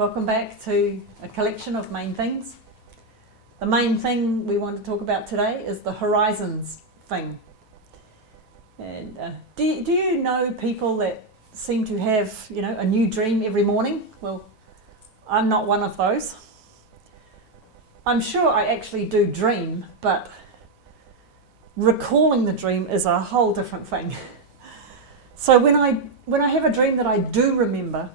Welcome back to a collection of main things. The main thing we want to talk about today is the horizons thing. And do you know people that seem to have, a new dream every morning? Well, I'm not one of those. I'm sure I actually do dream, but recalling the dream is a whole different thing. So when I have a dream that I do remember,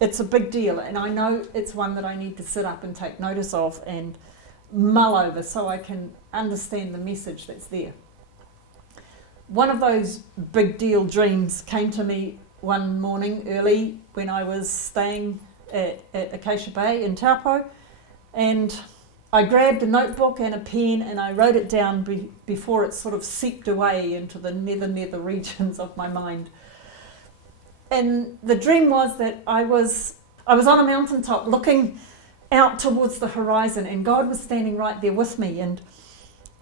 it's a big deal, and I know it's one that I need to sit up and take notice of and mull over so I can understand the message that's there. One of those big deal dreams came to me one morning early when I was staying at Acacia Bay in Taupo, and I grabbed a notebook and a pen and I wrote it down before it sort of seeped away into the nether regions of my mind. And the dream was that I was on a mountaintop looking out towards the horizon, and God was standing right there with me, and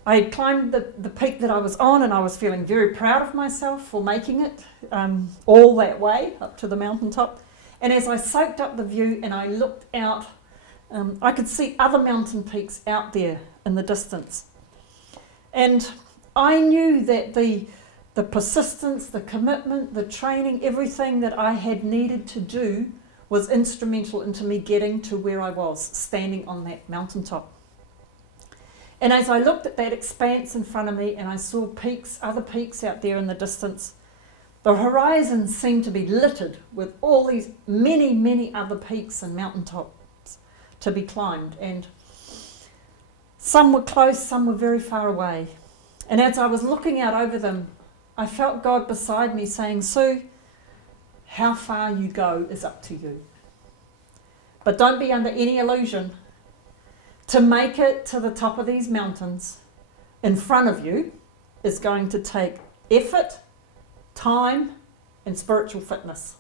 I had climbed the peak that I was on, and I was feeling very proud of myself for making it all that way up to the mountaintop. And as I soaked up the view and I looked out, I could see other mountain peaks out there in the distance. And I knew that the persistence, the commitment, the training, everything that I had needed to do was instrumental into me getting to where I was, standing on that mountaintop. And as I looked at that expanse in front of me and I saw peaks, other peaks out there in the distance, the horizon seemed to be littered with all these many other peaks and mountaintops to be climbed. And some were close, some were very far away. And as I was looking out over them, I felt God beside me saying, "Sue, how far you go is up to you. But don't be under any illusion. To make it to the top of these mountains in front of you is going to take effort, time, and spiritual fitness."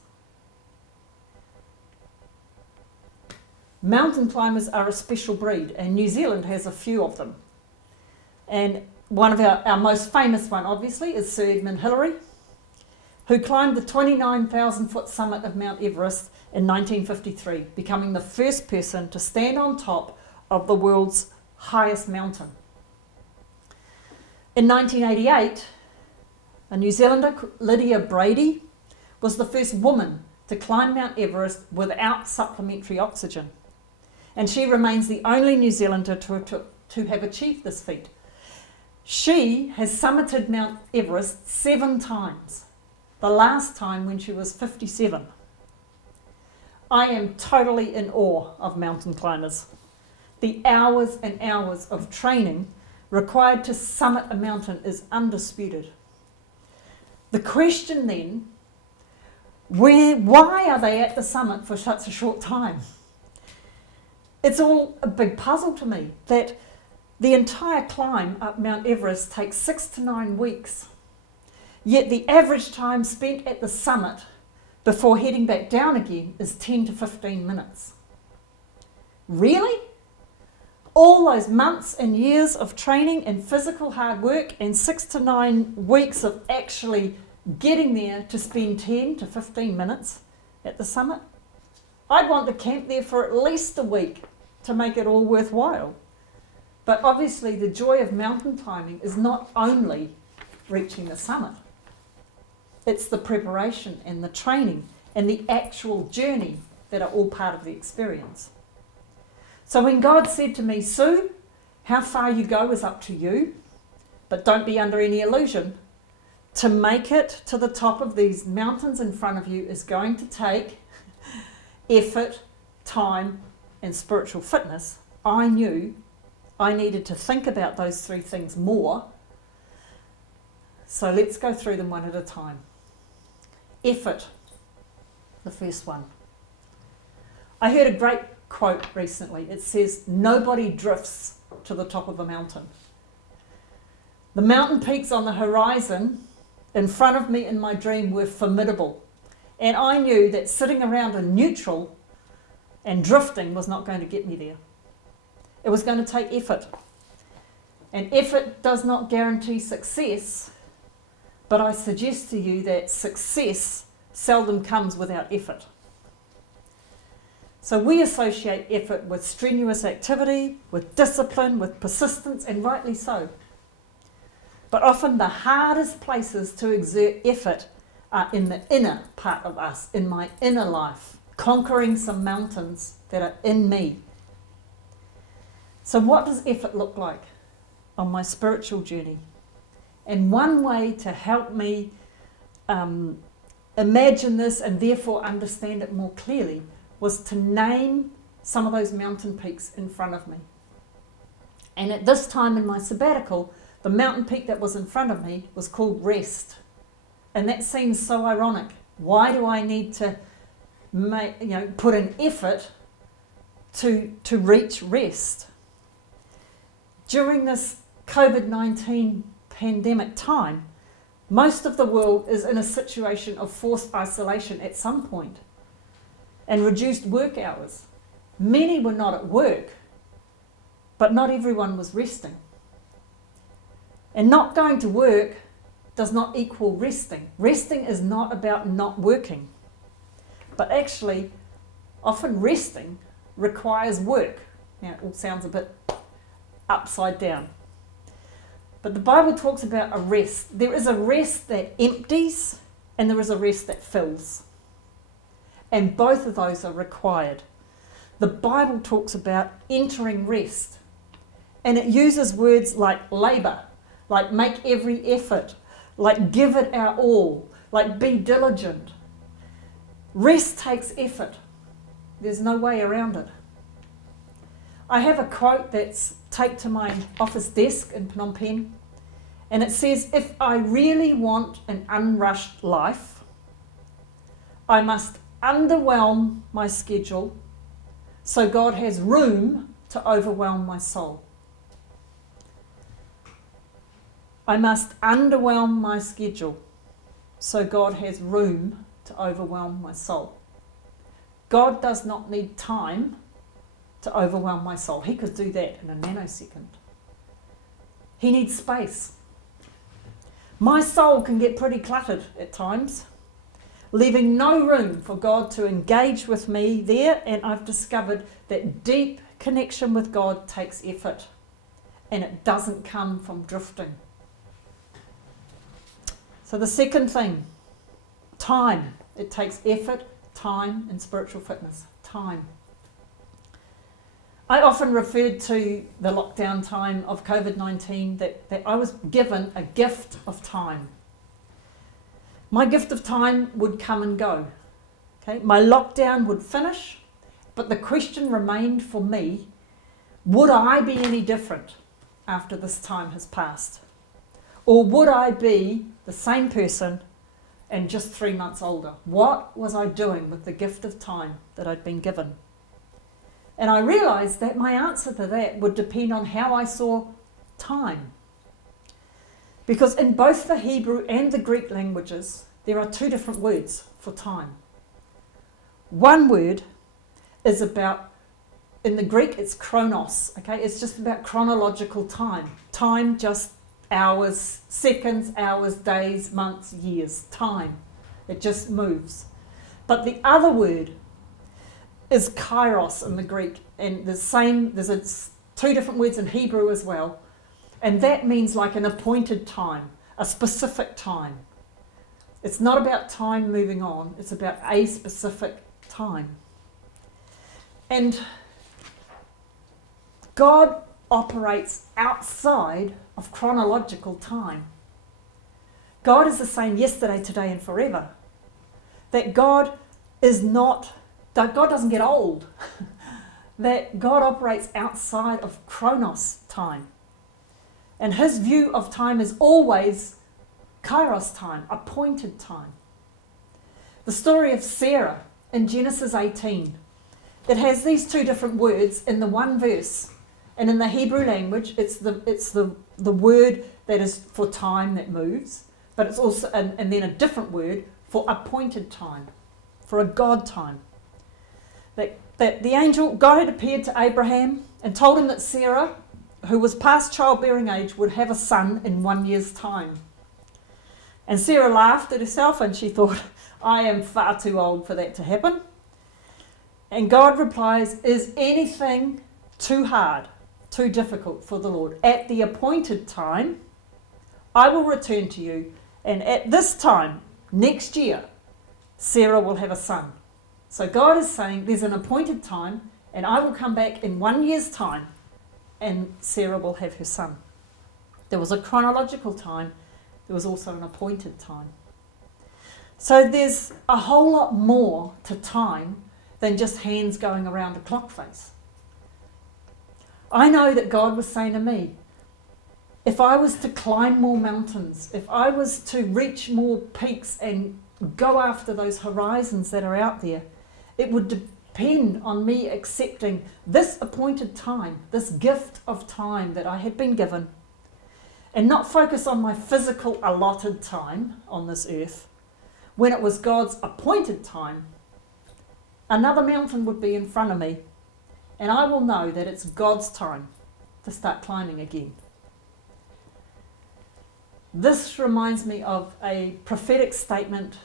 Mountain climbers are a special breed, and New Zealand has a few of them. And one of our most famous one, obviously, is Sir Edmund Hillary, who climbed the 29,000 foot summit of Mount Everest in 1953, becoming the first person to stand on top of the world's highest mountain. In 1988, a New Zealander, Lydia Brady, was the first woman to climb Mount Everest without supplementary oxygen. And she remains the only New Zealander to have achieved this feat. She has summited Mount Everest 7 times, the last time when she was 57. I am totally in awe of mountain climbers. The hours and hours of training required to summit a mountain is undisputed. The question then, why are they at the summit for such a short time? It's all a big puzzle to me that the entire climb up Mount Everest takes 6 to 9 weeks. Yet the average time spent at the summit before heading back down again is 10 to 15 minutes. Really? All those months and years of training and physical hard work and 6 to 9 weeks of actually getting there to spend 10 to 15 minutes at the summit? I'd want to camp there for at least a week to make it all worthwhile. But obviously the joy of mountain climbing is not only reaching the summit. It's the preparation and the training and the actual journey that are all part of the experience. So when God said to me, "Sue, how far you go is up to you, but don't be under any illusion. To make it to the top of these mountains in front of you is going to take effort, time, and spiritual fitness," I knew I needed to think about those 3 things more. So let's go through them one at a time. Effort, the first one. I heard a great quote recently. It says, "Nobody drifts to the top of a mountain." The mountain peaks on the horizon in front of me in my dream were formidable. And I knew that sitting around in neutral and drifting was not going to get me there. It was going to take effort. And effort does not guarantee success, but I suggest to you that success seldom comes without effort. So we associate effort with strenuous activity, with discipline, with persistence, and rightly so. But often the hardest places to exert effort are in the inner part of us, in my inner life, conquering some mountains that are in me. So what does effort look like on my spiritual journey? And one way to help me imagine this and therefore understand it more clearly was to name some of those mountain peaks in front of me. And at this time in my sabbatical, the mountain peak that was in front of me was called rest. And that seems so ironic. Why do I need to put an effort to reach rest? During this COVID-19 pandemic time, most of the world is in a situation of forced isolation at some point and reduced work hours. Many were not at work, but not everyone was resting. And not going to work does not equal resting. Resting is not about not working, but actually, often resting requires work. Now, it all sounds a bit upside down. But the Bible talks about a rest. There is a rest that empties and there is a rest that fills. And both of those are required. The Bible talks about entering rest. And it uses words like labour, like make every effort, like give it our all, like be diligent. Rest takes effort. There's no way around it. I have a quote that's taped to my office desk in Phnom Penh, and it says, if I really want an unrushed life, I must underwhelm my schedule so God has room to overwhelm my soul. I must underwhelm my schedule so God has room to overwhelm my soul. God does not need time to overwhelm my soul. He could do that in a nanosecond. He needs space. My soul can get pretty cluttered at times, leaving no room for God to engage with me there, and I've discovered that deep connection with God takes effort, and it doesn't come from drifting. So the second thing, time. It takes effort, time, and spiritual fitness. Time. I often referred to the lockdown time of COVID-19 that I was given a gift of time. My gift of time would come and go. Okay? My lockdown would finish, but the question remained for me, would I be any different after this time has passed? Or would I be the same person and just 3 months older? What was I doing with the gift of time that I'd been given? And I realised that my answer to that would depend on how I saw time. Because in both the Hebrew and the Greek languages, there are 2 different words for time. One word is about, in the Greek it's chronos, okay? It's just about chronological time. Time, just hours, seconds, hours, days, months, years, time. It just moves. But the other word is kairos in the Greek, and there's 2 different words in Hebrew as well, and that means like an appointed time, a specific time. It's not about time moving on, it's about a specific time. And God operates outside of chronological time. God is the same yesterday, today, and forever. That God doesn't get old. That God operates outside of chronos time. And his view of time is always kairos time, appointed time. The story of Sarah in Genesis 18, it has these 2 different words in the one verse. And in the Hebrew language, it's the word that is for time that moves, but it's also, and then a different word for appointed time, for a God time. That the angel, God had appeared to Abraham and told him that Sarah, who was past childbearing age, would have a son in 1 year's time. And Sarah laughed at herself and she thought, I am far too old for that to happen. And God replies, is anything too hard, too difficult for the Lord? At the appointed time, I will return to you, and at this time, next year, Sarah will have a son. So God is saying there's an appointed time, and I will come back in 1 year's time, and Sarah will have her son. There was a chronological time, there was also an appointed time. So there's a whole lot more to time than just hands going around a clock face. I know that God was saying to me, if I was to climb more mountains, if I was to reach more peaks and go after those horizons that are out there, it would depend on me accepting this appointed time, this gift of time that I had been given, and not focus on my physical allotted time on this earth. When it was God's appointed time, another mountain would be in front of me, and I will know that it's God's time to start climbing again. This reminds me of a prophetic statement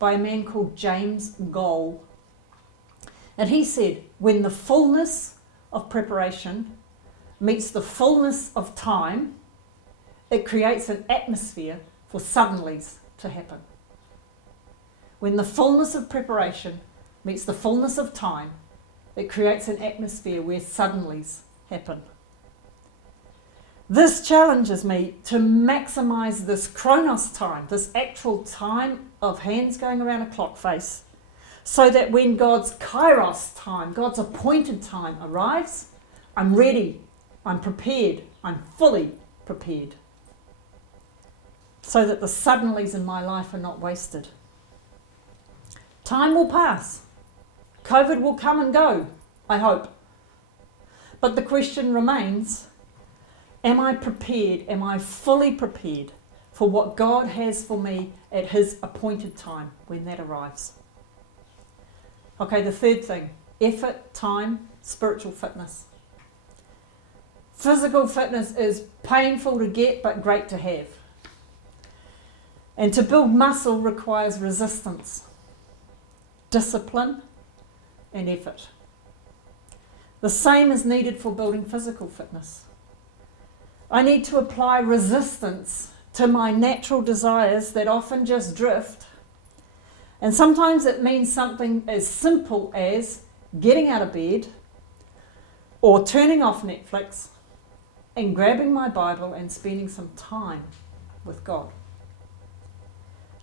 by a man called James Goll. And he said, when the fullness of preparation meets the fullness of time, it creates an atmosphere for suddenlies to happen. When the fullness of preparation meets the fullness of time, it creates an atmosphere where suddenlies happen. This challenges me to maximize this chronos time, this actual time of hands going around a clock face, so that when God's kairos time, God's appointed time arrives, I'm ready, I'm prepared, I'm fully prepared, so that the suddenlies in my life are not wasted. Time will pass. COVID will come and go, I hope. But the question remains, am I prepared? Am I fully prepared for what God has for me at His appointed time when that arrives? Okay, the third thing, effort, time, spiritual fitness. Physical fitness is painful to get but great to have. And to build muscle requires resistance, discipline, and effort. The same is needed for building physical fitness. I need to apply resistance to my natural desires that often just drift. And sometimes it means something as simple as getting out of bed or turning off Netflix and grabbing my Bible and spending some time with God.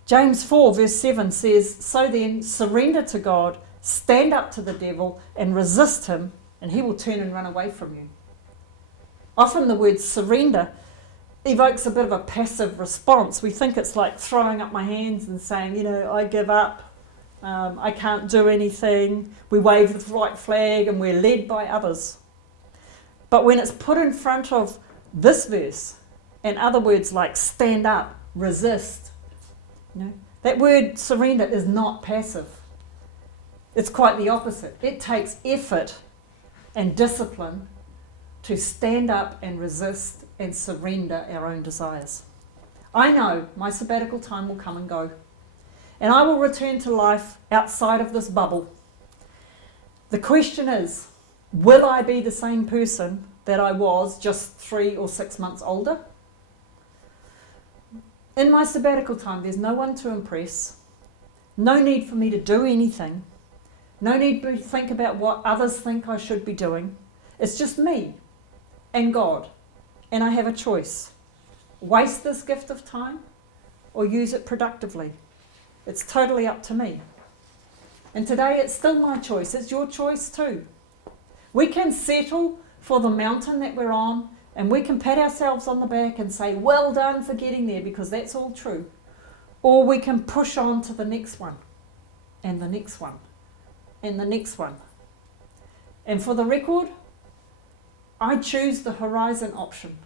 James 4 verse 7 says, so then surrender to God, stand up to the devil and resist him, and he will turn and run away from you. Often the word surrender evokes a bit of a passive response. We think it's like throwing up my hands and saying, I give up, I can't do anything. We wave the white flag and we're led by others. But when it's put in front of this verse and other words like stand up, resist, that word surrender is not passive. It's quite the opposite. It takes effort and discipline to stand up and resist and surrender our own desires. I know my sabbatical time will come and go, and I will return to life outside of this bubble. The question is, will I be the same person that I was just 3 or 6 months older? In my sabbatical time, there's no one to impress, no need for me to do anything, no need to think about what others think I should be doing. It's just me and God, and I have a choice. Waste this gift of time or use it productively. It's totally up to me. And today it's still my choice. It's your choice too. We can settle for the mountain that we're on, and we can pat ourselves on the back and say, well done for getting there, because that's all true. Or we can push on to the next one, and the next one, and the next one. And for the record, I choose the horizon option.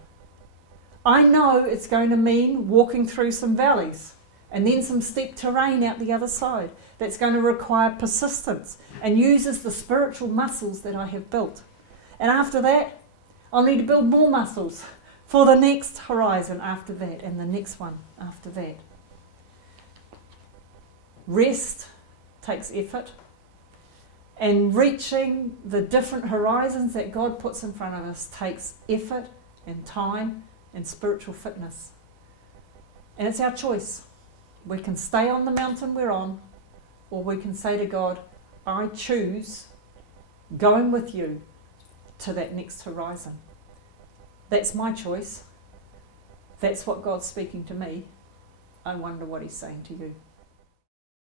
I know it's going to mean walking through some valleys and then some steep terrain out the other side. That's going to require persistence and uses the spiritual muscles that I have built. And after that, I'll need to build more muscles for the next horizon after that and the next one after that. Rest takes effort, And reaching the different horizons that God puts in front of us takes effort and time and spiritual fitness. And it's our choice. We can stay on the mountain we're on, or we can say to God, I choose going with you to that next horizon. That's my choice. That's what God's speaking to me. I wonder what he's saying to you.